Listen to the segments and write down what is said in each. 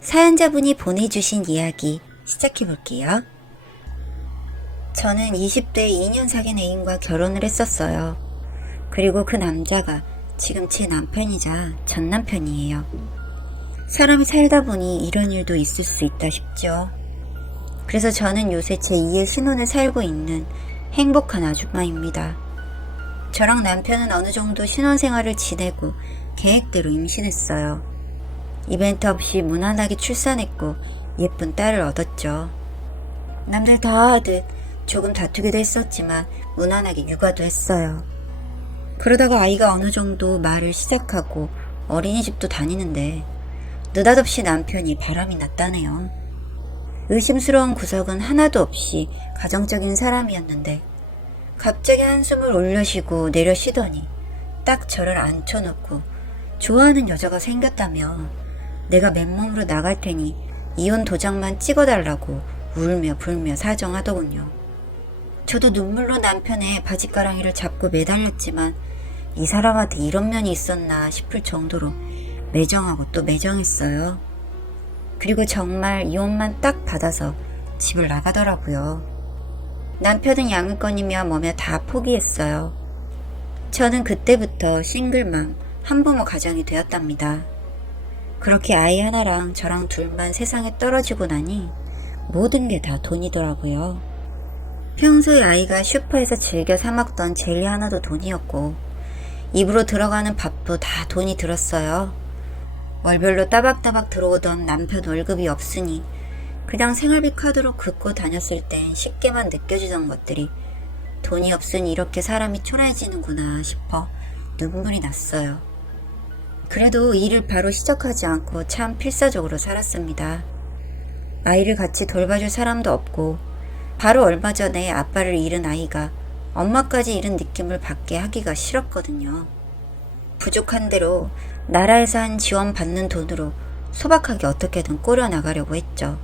사연자분이 보내주신 이야기 시작해볼게요. 저는 20대 2년 사귄 애인과 결혼을 했었어요. 그리고 그 남자가 지금 제 남편이자 전 남편이에요. 사람이 살다 보니 이런 일도 있을 수 있다 싶죠. 그래서 저는 요새 제2의 신혼을 살고 있는 행복한 아줌마입니다. 저랑 남편은 어느 정도 신혼생활을 지내고 계획대로 임신했어요. 이벤트 없이 무난하게 출산했고 예쁜 딸을 얻었죠. 남들 다 하듯 조금 다투기도 했었지만 무난하게 육아도 했어요. 그러다가 아이가 어느 정도 말을 시작하고 어린이집도 다니는데 느닷없이 남편이 바람이 났다네요. 의심스러운 구석은 하나도 없이 가정적인 사람이었는데 갑자기 한숨을 올려쉬고 내려쉬더니 딱 저를 앉혀놓고 좋아하는 여자가 생겼다며 내가 맨몸으로 나갈 테니 이혼 도장만 찍어달라고 울며 불며 사정하더군요. 저도 눈물로 남편의 바지가랑이를 잡고 매달렸지만 이 사람한테 이런 면이 있었나 싶을 정도로 매정하고 또 매정했어요. 그리고 정말 이혼만 딱 받아서 집을 나가더라고요. 남편은 양육권이며 뭐며 다 포기했어요. 저는 그때부터 싱글맘, 한부모 가정이 되었답니다. 그렇게 아이 하나랑 저랑 둘만 세상에 떨어지고 나니 모든 게 다 돈이더라고요. 평소에 아이가 슈퍼에서 즐겨 사 먹던 젤리 하나도 돈이었고 입으로 들어가는 밥도 다 돈이 들었어요. 월별로 따박따박 들어오던 남편 월급이 없으니 그냥 생활비 카드로 긁고 다녔을 땐 쉽게만 느껴지던 것들이 돈이 없으니 이렇게 사람이 초라해지는구나 싶어 눈물이 났어요. 그래도 일을 바로 시작하지 않고 참 필사적으로 살았습니다. 아이를 같이 돌봐줄 사람도 없고 바로 얼마 전에 아빠를 잃은 아이가 엄마까지 잃은 느낌을 받게 하기가 싫었거든요. 부족한 대로 나라에서 한 지원받는 돈으로 소박하게 어떻게든 꾸려나가려고 했죠.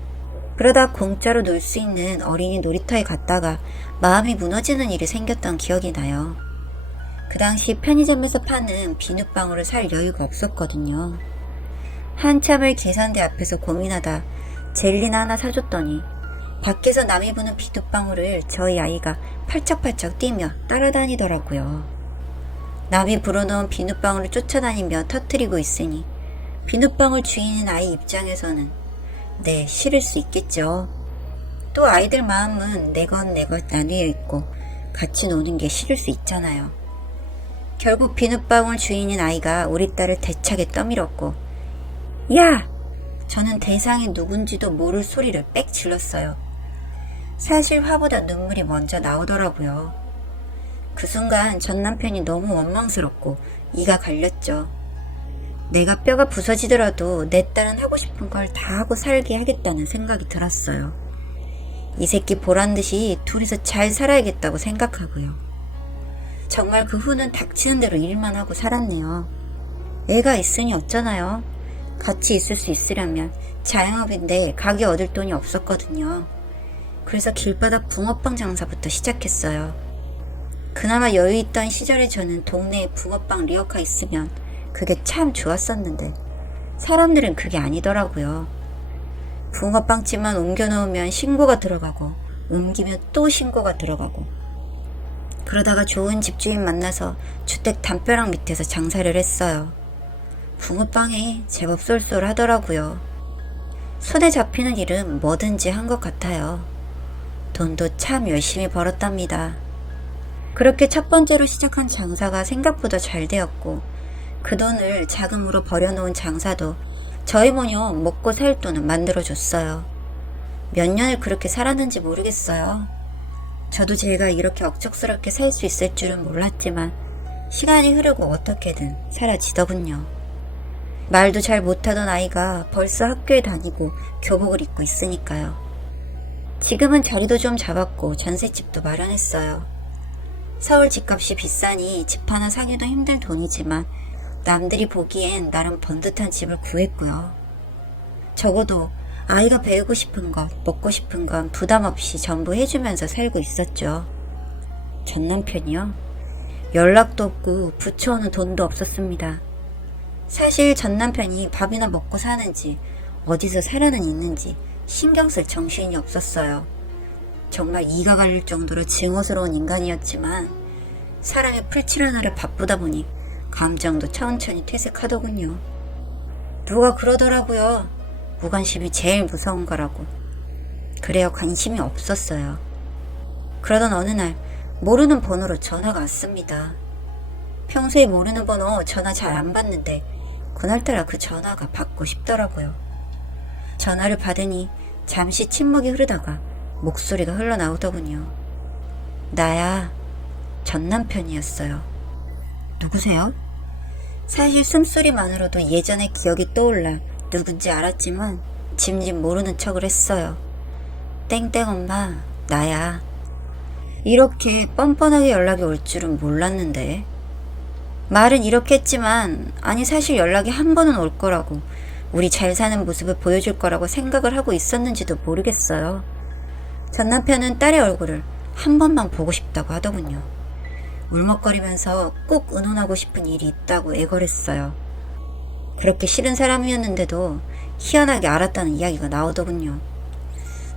그러다 공짜로 놀 수 있는 어린이 놀이터에 갔다가 마음이 무너지는 일이 생겼던 기억이 나요. 그 당시 편의점에서 파는 비눗방울을 살 여유가 없었거든요. 한참을 계산대 앞에서 고민하다 젤리나 하나 사줬더니 밖에서 남이 부는 비눗방울을 저희 아이가 팔짝팔짝 뛰며 따라다니더라고요. 남이 불어넣은 비눗방울을 쫓아다니며 터뜨리고 있으니 비눗방울 주인인 아이 입장에서는 네, 싫을 수 있겠죠. 또 아이들 마음은 내 것 나뉘어 있고 같이 노는 게 싫을 수 있잖아요. 결국 비눗방울 주인인 아이가 우리 딸을 대차게 떠밀었고 야! 저는 대상이 누군지도 모를 소리를 빽 질렀어요. 사실 화보다 눈물이 먼저 나오더라고요. 그 순간 전 남편이 너무 원망스럽고 이가 갈렸죠. 내가 뼈가 부서지더라도 내 딸은 하고 싶은 걸 다 하고 살게 하겠다는 생각이 들었어요. 이 새끼 보란듯이 둘이서 잘 살아야겠다고 생각하고요. 정말 그 후는 닥치는 대로 일만 하고 살았네요. 애가 있으니 어쩌나요? 같이 있을 수 있으려면 자영업인데 가게 얻을 돈이 없었거든요. 그래서 길바닥 붕어빵 장사부터 시작했어요. 그나마 여유있던 시절에 저는 동네에 붕어빵 리어카 있으면 그게 참 좋았었는데 사람들은 그게 아니더라고요. 붕어빵집만 옮겨놓으면 신고가 들어가고 옮기면 또 신고가 들어가고 그러다가 좋은 집주인 만나서 주택 담벼락 밑에서 장사를 했어요. 붕어빵이 제법 쏠쏠하더라고요. 손에 잡히는 일은 뭐든지 한 것 같아요. 돈도 참 열심히 벌었답니다. 그렇게 첫 번째로 시작한 장사가 생각보다 잘 되었고 그 돈을 자금으로 벌여놓은 장사도 저희 모녀 먹고 살 돈은 만들어줬어요. 몇 년을 그렇게 살았는지 모르겠어요. 저도 제가 이렇게 억척스럽게 살 수 있을 줄은 몰랐지만 시간이 흐르고 어떻게든 사라지더군요. 말도 잘 못하던 아이가 벌써 학교에 다니고 교복을 입고 있으니까요. 지금은 자리도 좀 잡았고 전셋집도 마련했어요. 서울 집값이 비싸니 집 하나 사기도 힘들 돈이지만 남들이 보기엔 나름 번듯한 집을 구했고요. 적어도 아이가 배우고 싶은 것, 먹고 싶은 건 부담 없이 전부 해주면서 살고 있었죠. 전 남편이요? 연락도 없고 붙여오는 돈도 없었습니다. 사실 전 남편이 밥이나 먹고 사는지 어디서 살아는 있는지 신경 쓸 정신이 없었어요. 정말 이가 갈릴 정도로 증오스러운 인간이었지만 사람이 풀칠하느라 바쁘다 보니 감정도 천천히 퇴색하더군요. 누가 그러더라고요. 무관심이 제일 무서운 거라고. 그래요, 관심이 없었어요. 그러던 어느 날 모르는 번호로 전화가 왔습니다. 평소에 모르는 번호 전화 잘 안 받는데 그날따라 그 전화가 받고 싶더라고요. 전화를 받으니 잠시 침묵이 흐르다가 목소리가 흘러나오더군요. 나야. 전 남편이었어요. 누구세요? 사실 숨소리만으로도 예전의 기억이 떠올라 누군지 알았지만 짐짓 모르는 척을 했어요. 땡땡 엄마, 나야. 이렇게 뻔뻔하게 연락이 올 줄은 몰랐는데. 말은 이렇게 했지만 아니 사실 연락이 한 번은 올 거라고, 우리 잘 사는 모습을 보여줄 거라고 생각을 하고 있었는지도 모르겠어요. 전 남편은 딸의 얼굴을 한 번만 보고 싶다고 하더군요. 울먹거리면서 꼭 의논하고 싶은 일이 있다고 애걸했어요. 그렇게 싫은 사람이었는데도 희한하게 알았다는 이야기가 나오더군요.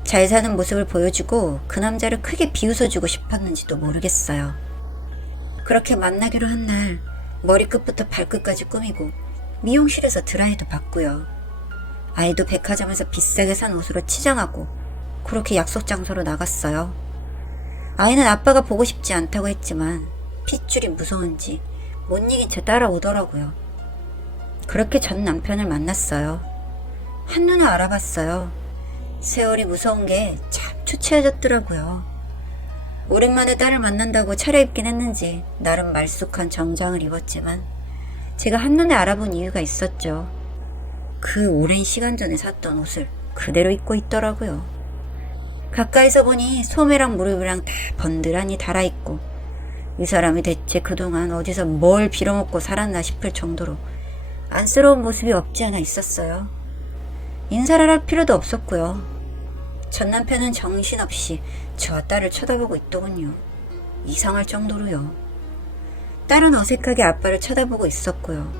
잘 사는 모습을 보여주고 그 남자를 크게 비웃어주고 싶었는지도 모르겠어요. 그렇게 만나기로 한 날 머리끝부터 발끝까지 꾸미고 미용실에서 드라이도 받고요. 아이도 백화점에서 비싸게 산 옷으로 치장하고 그렇게 약속 장소로 나갔어요. 아이는 아빠가 보고 싶지 않다고 했지만 핏줄이 무서운지 못 이긴 채 따라오더라고요. 그렇게 전 남편을 만났어요. 한눈에 알아봤어요. 세월이 무서운 게 참 추치해졌더라고요. 오랜만에 딸을 만난다고 차려입긴 했는지 나름 말쑥한 정장을 입었지만 제가 한눈에 알아본 이유가 있었죠. 그 오랜 시간 전에 샀던 옷을 그대로 입고 있더라고요. 가까이서 보니 소매랑 무릎이랑 다 번들하니 달아있고 이 사람이 대체 그동안 어디서 뭘 빌어먹고 살았나 싶을 정도로 안쓰러운 모습이 없지 않아 있었어요. 인사를 할 필요도 없었고요. 전 남편은 정신없이 저와 딸을 쳐다보고 있더군요. 이상할 정도로요. 딸은 어색하게 아빠를 쳐다보고 있었고요.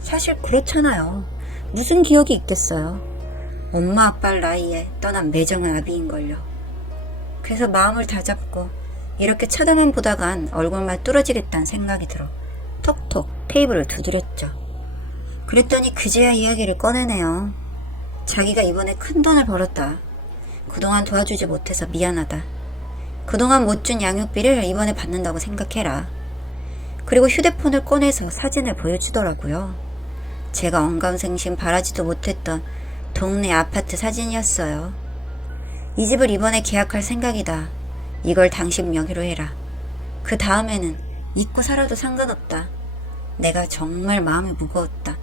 사실 그렇잖아요. 무슨 기억이 있겠어요. 엄마 아빠를 나이에 떠난 매정한 아비인걸요. 그래서 마음을 다잡고 이렇게 쳐다만 보다간 얼굴만 뚫어지겠다는 생각이 들어 톡톡 테이블을 두드렸죠. 그랬더니 그제야 이야기를 꺼내네요. 자기가 이번에 큰 돈을 벌었다. 그동안 도와주지 못해서 미안하다. 그동안 못 준 양육비를 이번에 받는다고 생각해라. 그리고 휴대폰을 꺼내서 사진을 보여주더라고요. 제가 언감생심 바라지도 못했던 동네 아파트 사진이었어요. 이 집을 이번에 계약할 생각이다. 이걸 당신 명의로 해라. 그 다음에는 잊고 살아도 상관없다. 내가 정말 마음이 무거웠다.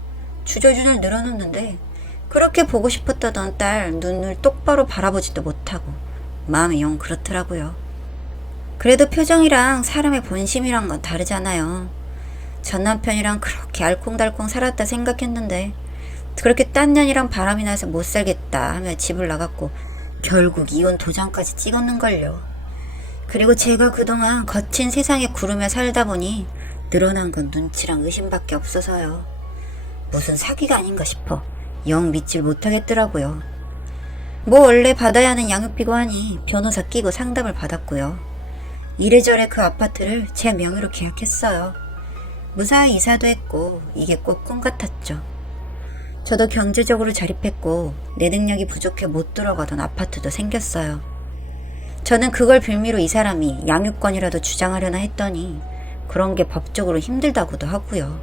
주저주저 늘어놓는데 그렇게 보고 싶었다던 딸 눈을 똑바로 바라보지도 못하고 마음이 영 그렇더라고요. 그래도 표정이랑 사람의 본심이란 건 다르잖아요. 전 남편이랑 그렇게 알콩달콩 살았다 생각했는데 그렇게 딴 년이랑 바람이 나서 못 살겠다 하며 집을 나갔고 결국 이혼 도장까지 찍었는걸요. 그리고 제가 그동안 거친 세상에 구르며 살다 보니 늘어난 건 눈치랑 의심밖에 없어서요. 무슨 사기가 아닌가 싶어 영 믿질 못하겠더라고요. 뭐 원래 받아야 하는 양육비고 하니 변호사 끼고 상담을 받았고요. 이래저래 그 아파트를 제 명의로 계약했어요. 무사히 이사도 했고 이게 꼭 꿈 같았죠. 저도 경제적으로 자립했고 내 능력이 부족해 못 들어가던 아파트도 생겼어요. 저는 그걸 빌미로 이 사람이 양육권이라도 주장하려나 했더니 그런 게 법적으로 힘들다고도 하고요.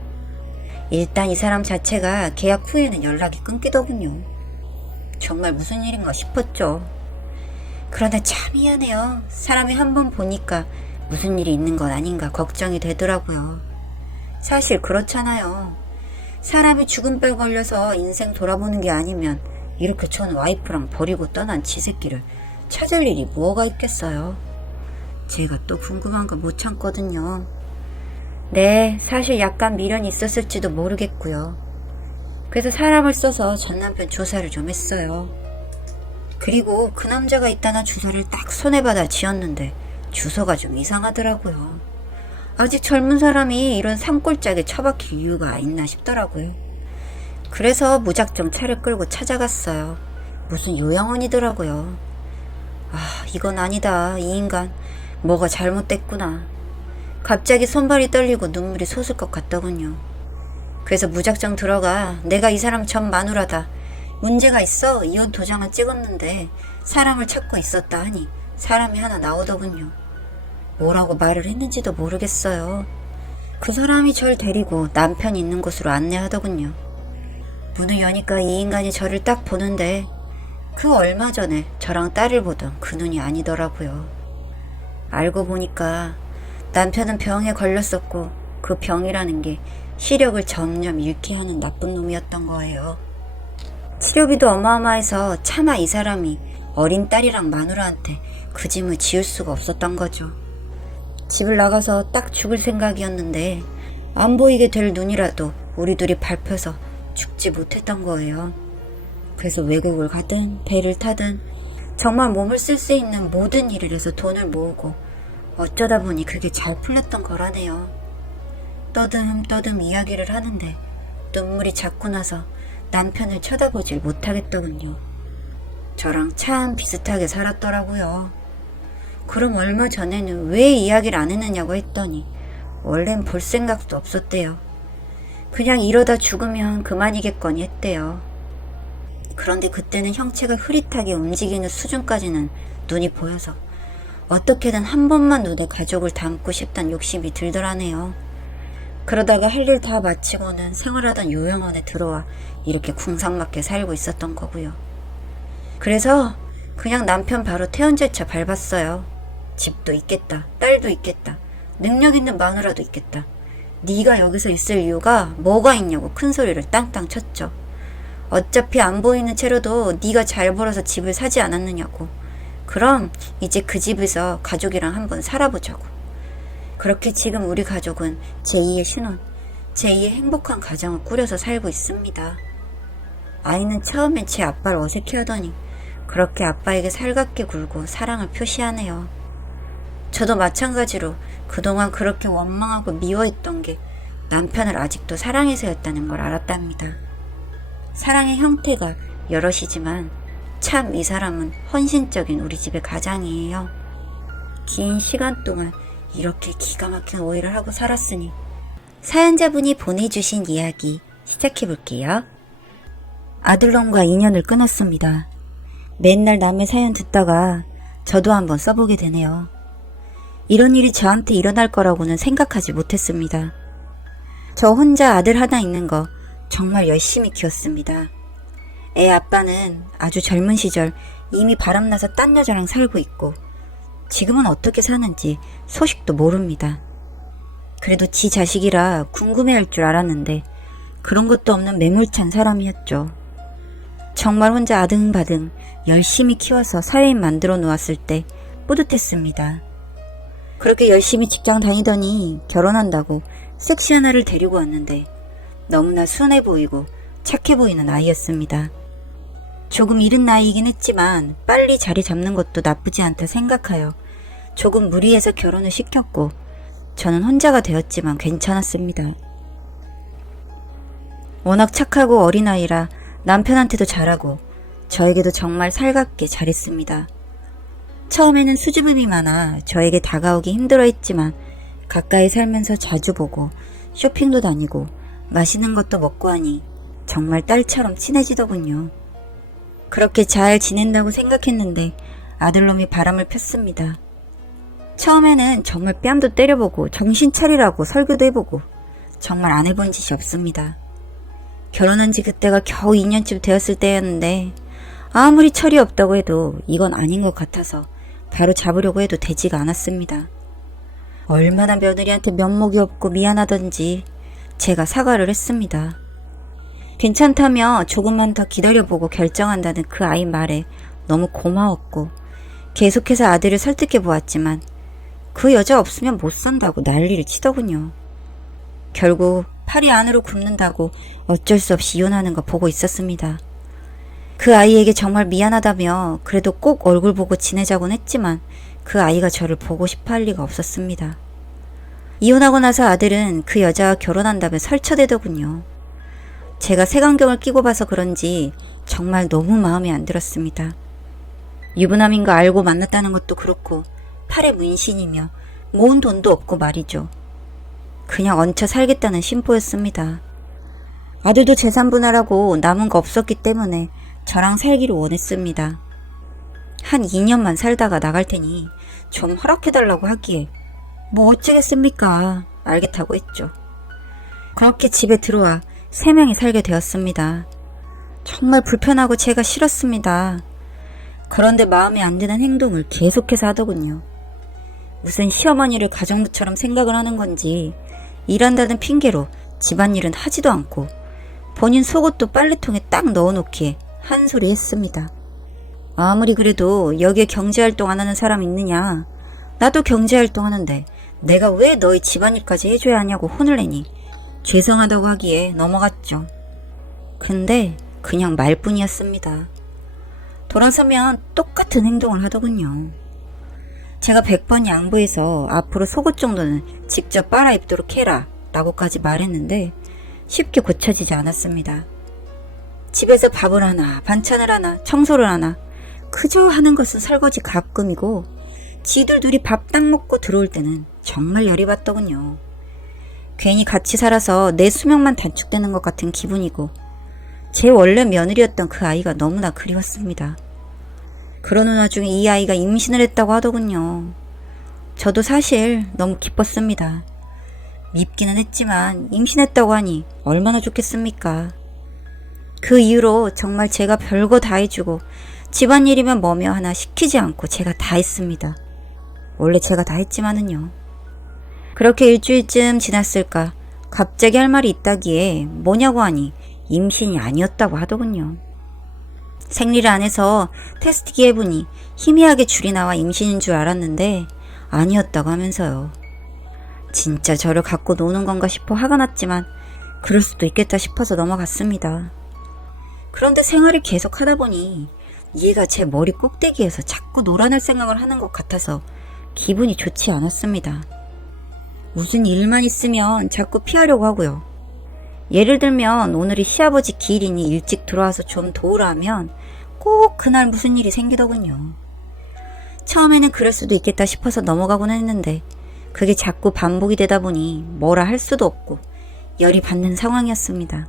일단 이 사람 자체가 계약 후에는 연락이 끊기더군요. 정말 무슨 일인가 싶었죠. 그러나 참 미안해요. 사람이 한번 보니까 무슨 일이 있는 건 아닌가 걱정이 되더라고요. 사실 그렇잖아요. 사람이 죽은병 걸려서 인생 돌아보는 게 아니면 이렇게 전 와이프랑 버리고 떠난 지 새끼를 찾을 일이 뭐가 있겠어요. 제가 또 궁금한 거 못 참거든요. 네, 사실 약간 미련이 있었을지도 모르겠고요. 그래서 사람을 써서 전 남편 조사를 좀 했어요. 그리고 그 남자가 있다는 주소를 딱 손에 받아 지었는데 주소가 좀 이상하더라고요. 아직 젊은 사람이 이런 산골짜기에 처박힐 이유가 있나 싶더라고요. 그래서 무작정 차를 끌고 찾아갔어요. 무슨 요양원이더라고요. 이건 아니다. 이 인간 뭐가 잘못됐구나. 갑자기 손발이 떨리고 눈물이 솟을 것 같더군요. 그래서 무작정 들어가 내가 이 사람 전 마누라다. 문제가 있어 이혼 도장을 찍었는데 사람을 찾고 있었다 하니 사람이 하나 나오더군요. 뭐라고 말을 했는지도 모르겠어요. 그 사람이 절 데리고 남편이 있는 곳으로 안내하더군요. 문을 여니까 이 인간이 저를 딱 보는데 그 얼마 전에 저랑 딸을 보던 그 눈이 아니더라고요. 알고 보니까 남편은 병에 걸렸었고 그 병이라는 게 시력을 점점 잃게 하는 나쁜 놈이었던 거예요. 치료비도 어마어마해서 차마 이 사람이 어린 딸이랑 마누라한테 그 짐을 지을 수가 없었던 거죠. 집을 나가서 딱 죽을 생각이었는데 안 보이게 될 눈이라도 우리 둘이 밟혀서 죽지 못했던 거예요. 그래서 외국을 가든 배를 타든 정말 몸을 쓸 수 있는 모든 일을 해서 돈을 모으고 어쩌다 보니 그게 잘 풀렸던 거라네요. 떠듬 이야기를 하는데 눈물이 자꾸 나서 남편을 쳐다보질 못하겠더군요. 저랑 참 비슷하게 살았더라고요. 그럼 얼마 전에는 왜 이야기를 안 했느냐고 했더니 원래는 볼 생각도 없었대요. 그냥 이러다 죽으면 그만이겠거니 했대요. 그런데 그때는 형체가 흐릿하게 움직이는 수준까지는 눈이 보여서 어떻게든 한 번만 눈에 가족을 담고 싶단 욕심이 들더라네요. 그러다가 할 일 다 마치고는 생활하던 요양원에 들어와 이렇게 궁상맞게 살고 있었던 거고요. 그래서 그냥 남편 바로 퇴원제차 밟았어요. 집도 있겠다, 딸도 있겠다, 능력 있는 마누라도 있겠다. 네가 여기서 있을 이유가 뭐가 있냐고 큰 소리를 땅땅 쳤죠. 어차피 안 보이는 채로도 네가 잘 벌어서 집을 사지 않았느냐고. 그럼 이제 그 집에서 가족이랑 한번 살아보자고. 그렇게 지금 우리 가족은 제2의 신혼, 제2의 행복한 가정을 꾸려서 살고 있습니다. 아이는 처음엔 제 아빠를 어색해하더니 그렇게 아빠에게 살갑게 굴고 사랑을 표시하네요. 저도 마찬가지로 그동안 그렇게 원망하고 미워했던 게 남편을 아직도 사랑해서였다는 걸 알았답니다. 사랑의 형태가 여럿이지만 참 이 사람은 헌신적인 우리 집의 가장이에요. 긴 시간 동안 이렇게 기가 막힌 오해를 하고 살았으니 사연자분이 보내주신 이야기 시작해볼게요. 아들놈과 인연을 끊었습니다. 맨날 남의 사연 듣다가 저도 한번 써보게 되네요. 이런 일이 저한테 일어날 거라고는 생각하지 못했습니다. 저 혼자 아들 하나 있는 거 정말 열심히 키웠습니다. 애 아빠는 아주 젊은 시절 이미 바람나서 딴 여자랑 살고 있고 지금은 어떻게 사는지 소식도 모릅니다. 그래도 지 자식이라 궁금해할 줄 알았는데 그런 것도 없는 매몰찬 사람이었죠. 정말 혼자 아등바등 열심히 키워서 사회인 만들어 놓았을 때 뿌듯했습니다. 그렇게 열심히 직장 다니더니 결혼한다고 섹시한 아를 데리고 왔는데 너무나 순해 보이고 착해 보이는 아이였습니다. 조금 이른 나이이긴 했지만 빨리 자리 잡는 것도 나쁘지 않다 생각하여 조금 무리해서 결혼을 시켰고 저는 혼자가 되었지만 괜찮았습니다. 워낙 착하고 어린아이라 남편한테도 잘하고 저에게도 정말 살갑게 잘했습니다. 처음에는 수줍음이 많아 저에게 다가오기 힘들어했지만 가까이 살면서 자주 보고 쇼핑도 다니고 맛있는 것도 먹고 하니 정말 딸처럼 친해지더군요. 그렇게 잘 지낸다고 생각했는데 아들놈이 바람을 폈습니다. 처음에는 정말 뺨도 때려보고 정신 차리라고 설교도 해보고 정말 안 해본 짓이 없습니다. 결혼한 지 그때가 겨우 2년쯤 되었을 때였는데 아무리 철이 없다고 해도 이건 아닌 것 같아서 바로 잡으려고 해도 되지가 않았습니다. 얼마나 며느리한테 면목이 없고 미안하던지 제가 사과를 했습니다. 괜찮다며 조금만 더 기다려보고 결정한다는 그 아이 말에 너무 고마웠고 계속해서 아들을 설득해 보았지만 그 여자 없으면 못 산다고 난리를 치더군요. 결국 팔이 안으로 굽는다고 어쩔 수 없이 이혼하는 거 보고 있었습니다. 그 아이에게 정말 미안하다며 그래도 꼭 얼굴 보고 지내자곤 했지만 그 아이가 저를 보고 싶어 할 리가 없었습니다. 이혼하고 나서 아들은 그 여자와 결혼한다며 설쳐대더군요. 제가 색안경을 끼고 봐서 그런지 정말 너무 마음에 안 들었습니다. 유부남인 거 알고 만났다는 것도 그렇고 팔에 문신이며 모은 돈도 없고 말이죠. 그냥 얹혀 살겠다는 심보였습니다. 아들도 재산 분할하고 남은 거 없었기 때문에 저랑 살기를 원했습니다. 한 2년만 살다가 나갈 테니 좀 허락해달라고 하기에 뭐 어쩌겠습니까? 알겠다고 했죠. 그렇게 집에 들어와 3명이 살게 되었습니다. 정말 불편하고 제가 싫었습니다. 그런데 마음에 안 드는 행동을 계속해서 하더군요. 무슨 시어머니를 가정부처럼 생각을 하는 건지 일한다는 핑계로 집안일은 하지도 않고 본인 속옷도 빨래통에 딱 넣어놓기에 한 소리 했습니다. 아무리 그래도 여기에 경제활동 안 하는 사람 있느냐? 나도 경제활동 하는데 내가 왜 너희 집안일까지 해줘야 하냐고 혼을 내니 죄송하다고 하기에 넘어갔죠. 근데 그냥 말뿐이었습니다. 돌아서면 똑같은 행동을 하더군요. 제가 100번 양보해서 앞으로 속옷 정도는 직접 빨아 입도록 해라 라고까지 말했는데 쉽게 고쳐지지 않았습니다. 집에서 밥을 하나, 반찬을 하나, 청소를 하나 그저 하는 것은 설거지 가끔이고 지들 둘이 밥 딱 먹고 들어올 때는 정말 열이 받더군요. 괜히 같이 살아서 내 수명만 단축되는 것 같은 기분이고 제 원래 며느리였던 그 아이가 너무나 그리웠습니다. 그러는 와중에 이 아이가 임신을 했다고 하더군요. 저도 사실 너무 기뻤습니다. 밉기는 했지만 임신했다고 하니 얼마나 좋겠습니까? 그 이후로 정말 제가 별거 다 해주고 집안일이면 뭐며 하나 시키지 않고 제가 다 했습니다. 원래 제가 다 했지만은요. 그렇게 일주일쯤 지났을까 갑자기 할 말이 있다기에 뭐냐고 하니 임신이 아니었다고 하더군요. 생리를 안 해서 테스트기 해보니 희미하게 줄이 나와 임신인 줄 알았는데 아니었다고 하면서요. 진짜 저를 갖고 노는 건가 싶어 화가 났지만 그럴 수도 있겠다 싶어서 넘어갔습니다. 그런데 생활을 계속 하다 보니 얘가 제 머리 꼭대기에서 자꾸 놀아날 생각을 하는 것 같아서 기분이 좋지 않았습니다. 무슨 일만 있으면 자꾸 피하려고 하고요. 예를 들면 오늘이 시아버지 기일이니 일찍 들어와서 좀 도우라 하면 꼭 그날 무슨 일이 생기더군요. 처음에는 그럴 수도 있겠다 싶어서 넘어가곤 했는데 그게 자꾸 반복이 되다 보니 뭐라 할 수도 없고 열이 받는 상황이었습니다.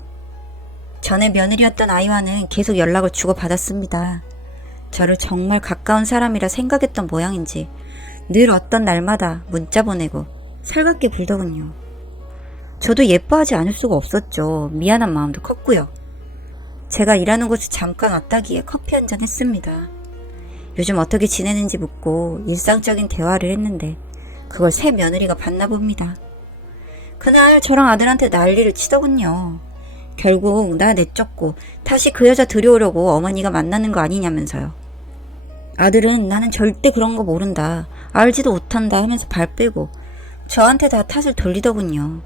전에 며느리였던 아이와는 계속 연락을 주고받았습니다. 저를 정말 가까운 사람이라 생각했던 모양인지 늘 어떤 날마다 문자 보내고 살갑게 굴더군요. 저도 예뻐하지 않을 수가 없었죠. 미안한 마음도 컸고요. 제가 일하는 곳에 잠깐 왔다기에 커피 한잔 했습니다. 요즘 어떻게 지내는지 묻고 일상적인 대화를 했는데 그걸 새 며느리가 봤나 봅니다. 그날 저랑 아들한테 난리를 치더군요. 결국 나 내쫓고 다시 그 여자 들여오려고 어머니가 만나는 거 아니냐면서요. 아들은 나는 절대 그런 거 모른다, 알지도 못한다 하면서 발 빼고 저한테 다 탓을 돌리더군요.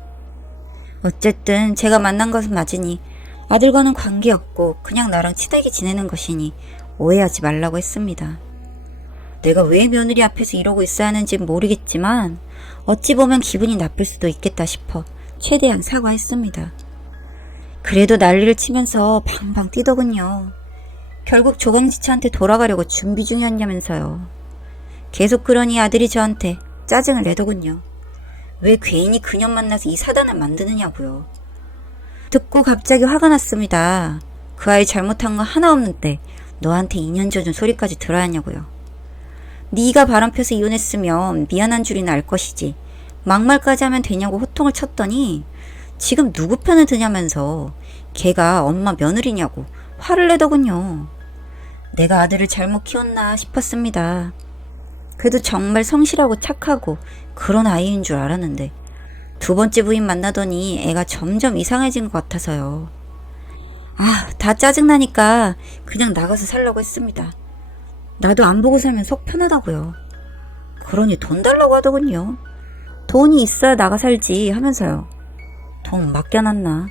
어쨌든 제가 만난 것은 맞으니 아들과는 관계없고 그냥 나랑 친하게 지내는 것이니 오해하지 말라고 했습니다. 내가 왜 며느리 앞에서 이러고 있어야 하는지는 모르겠지만 어찌 보면 기분이 나쁠 수도 있겠다 싶어 최대한 사과했습니다. 그래도 난리를 치면서 방방 뛰더군요. 결국 조강지처한테 돌아가려고 준비 중이었냐면서요. 계속 그러니 아들이 저한테 짜증을 내더군요. 왜 괜히 그년 만나서 이 사단을 만드느냐고요. 듣고 갑자기 화가 났습니다. 그 아이 잘못한 거 하나 없는데 너한테 2년 전준 소리까지 들어야 하냐고요. 네가 바람 펴서 이혼했으면 미안한 줄이나 알 것이지 막말까지 하면 되냐고 호통을 쳤더니 지금 누구 편을 드냐면서 걔가 엄마 며느리냐고 화를 내더군요. 내가 아들을 잘못 키웠나 싶었습니다. 그래도 정말 성실하고 착하고 그런 아이인 줄 알았는데 두 번째 부인 만나더니 애가 점점 이상해진 것 같아서요. 다 짜증나니까 그냥 나가서 살라고 했습니다. 나도 안 보고 살면 속 편하다고요. 그러니 돈 달라고 하더군요. 돈이 있어야 나가 살지 하면서요. 돈 맡겨놨나?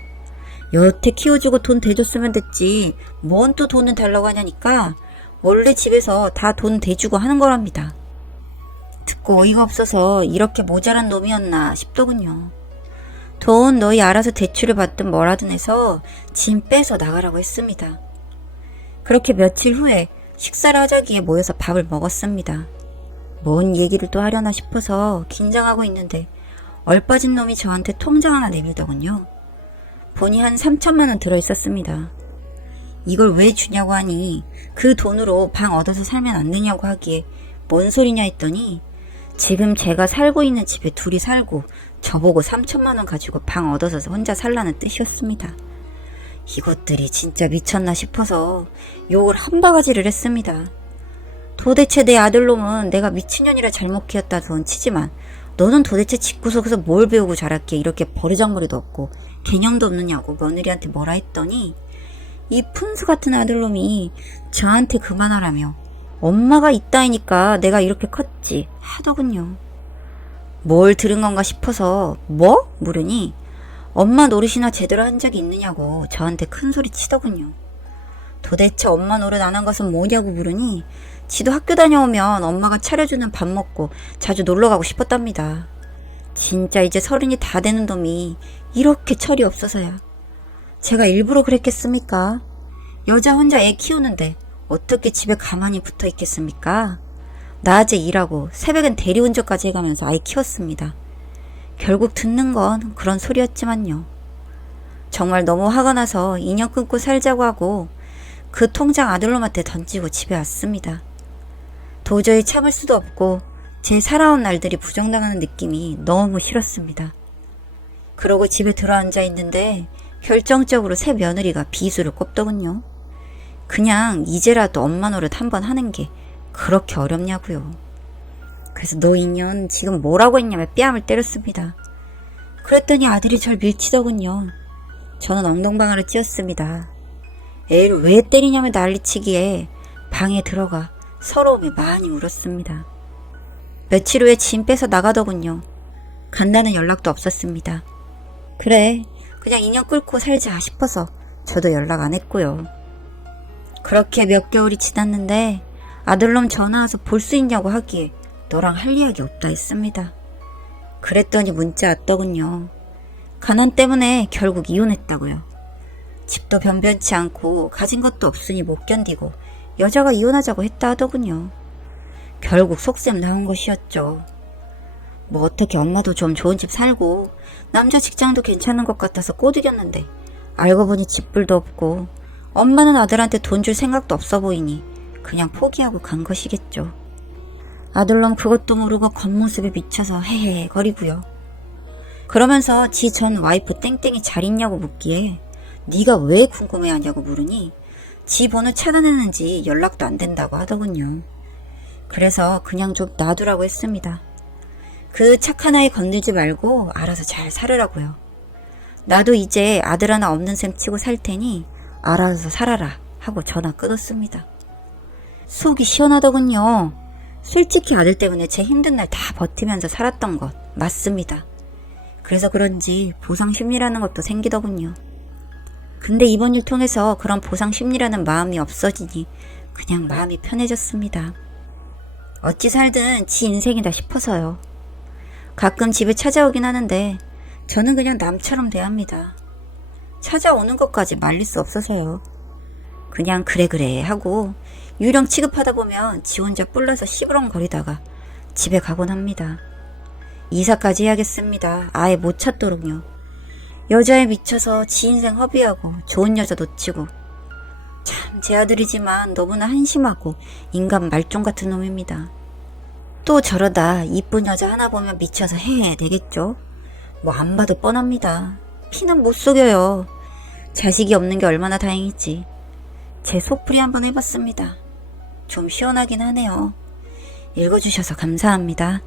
여태 키워주고 돈 대줬으면 됐지 뭔 또 돈을 달라고 하냐니까 원래 집에서 다 돈 대주고 하는 거랍니다. 듣고 어이가 없어서 이렇게 모자란 놈이었나 싶더군요. 돈 너희 알아서 대출을 받든 뭐라든 해서 짐 빼서 나가라고 했습니다. 그렇게 며칠 후에 식사를 하자기에 모여서 밥을 먹었습니다. 뭔 얘기를 또 하려나 싶어서 긴장하고 있는데 얼빠진 놈이 저한테 통장 하나 내밀더군요. 보니 한 3천만 원 들어있었습니다. 이걸 왜 주냐고 하니 그 돈으로 방 얻어서 살면 안 되냐고 하기에 뭔 소리냐 했더니 지금 제가 살고 있는 집에 둘이 살고 저보고 3천만 원 가지고 방 얻어서 혼자 살라는 뜻이었습니다. 이것들이 진짜 미쳤나 싶어서 욕을 한 바가지를 했습니다. 도대체 내 아들놈은 내가 미친년이라 잘못 키웠다던 치지만 너는 도대체 집구석에서 뭘 배우고 자랐기에 이렇게 버르장머리도 없고 개념도 없느냐고 며느리한테 뭐라 했더니 이 푼수 같은 아들놈이 저한테 그만하라며 엄마가 있다니까 내가 이렇게 컸지 하더군요. 뭘 들은 건가 싶어서 뭐? 물으니 엄마 노릇이나 제대로 한 적이 있느냐고 저한테 큰소리 치더군요. 도대체 엄마 노릇 안 한 것은 뭐냐고 물으니 지도 학교 다녀오면 엄마가 차려주는 밥 먹고 자주 놀러가고 싶었답니다. 진짜 이제 30이 다 되는 놈이 이렇게 철이 없어서야. 제가 일부러 그랬겠습니까? 여자 혼자 애 키우는데 어떻게 집에 가만히 붙어 있겠습니까? 낮에 일하고 새벽엔 대리운전까지 해가면서 아이 키웠습니다. 결국 듣는 건 그런 소리였지만요. 정말 너무 화가 나서 인연 끊고 살자고 하고 그 통장 아들놈한테 던지고 집에 왔습니다. 도저히 참을 수도 없고 제 살아온 날들이 부정당하는 느낌이 너무 싫었습니다. 그러고 집에 들어앉아 있는데 결정적으로 새 며느리가 비수를 꼽더군요. 그냥 이제라도 엄마 노릇 한번 하는 게 그렇게 어렵냐고요. 그래서 너 인연 지금 뭐라고 했냐며 뺨을 때렸습니다. 그랬더니 아들이 절 밀치더군요. 저는 엉덩방아를 찧었습니다. 애를 왜 때리냐며 난리치기에 방에 들어가 서러움이 많이 울었습니다. 며칠 후에 짐 빼서 나가더군요. 간다는 연락도 없었습니다. 그래, 그냥 인연 끌고 살자 싶어서 저도 연락 안 했고요. 그렇게 몇 개월이 지났는데 아들놈 전화와서 볼 수 있냐고 하기에 너랑 할 이야기 없다 했습니다. 그랬더니 문자 왔더군요. 가난 때문에 결국 이혼했다고요. 집도 변변치 않고 가진 것도 없으니 못 견디고 여자가 이혼하자고 했다 하더군요. 결국 속셈 나온 것이었죠. 뭐 어떻게 엄마도 좀 좋은 집 살고 남자 직장도 괜찮은 것 같아서 꼬드겼는데 알고 보니 집불도 없고 엄마는 아들한테 돈 줄 생각도 없어 보이니 그냥 포기하고 간 것이겠죠. 아들놈 그것도 모르고 겉모습에 미쳐서 헤헤 거리고요. 그러면서 지 전 와이프 땡땡이 잘 있냐고 묻기에 네가 왜 궁금해하냐고 물으니 지 번호 차단했는지 연락도 안 된다고 하더군요. 그래서 그냥 좀 놔두라고 했습니다. 그 착한 아이 건들지 말고 알아서 잘 살으라고요. 나도 이제 아들 하나 없는 셈 치고 살 테니 알아서 살아라 하고 전화 끊었습니다. 속이 시원하더군요. 솔직히 아들 때문에 제 힘든 날 다 버티면서 살았던 것 맞습니다. 그래서 그런지 보상 심리라는 것도 생기더군요. 근데 이번 일 통해서 그런 보상 심리라는 마음이 없어지니 그냥 마음이 편해졌습니다. 어찌 살든 지 인생이다 싶어서요. 가끔 집에 찾아오긴 하는데 저는 그냥 남처럼 대합니다. 찾아오는 것까지 말릴 수 없어서요. 그냥 그래 하고 유령 취급하다 보면 지 혼자 뿔나서 시부렁거리다가 집에 가곤 합니다. 이사까지 해야겠습니다. 아예 못 찾도록요. 여자에 미쳐서 지 인생 허비하고 좋은 여자 놓치고 참 제 아들이지만 너무나 한심하고 인간 말종 같은 놈입니다. 또 저러다 이쁜 여자 하나 보면 미쳐서 해야 되겠죠. 뭐 안 봐도 뻔합니다. 피는 못 속여요. 자식이 없는 게 얼마나 다행이지. 제 속풀이 한번 해봤습니다. 좀 시원하긴 하네요. 읽어주셔서 감사합니다.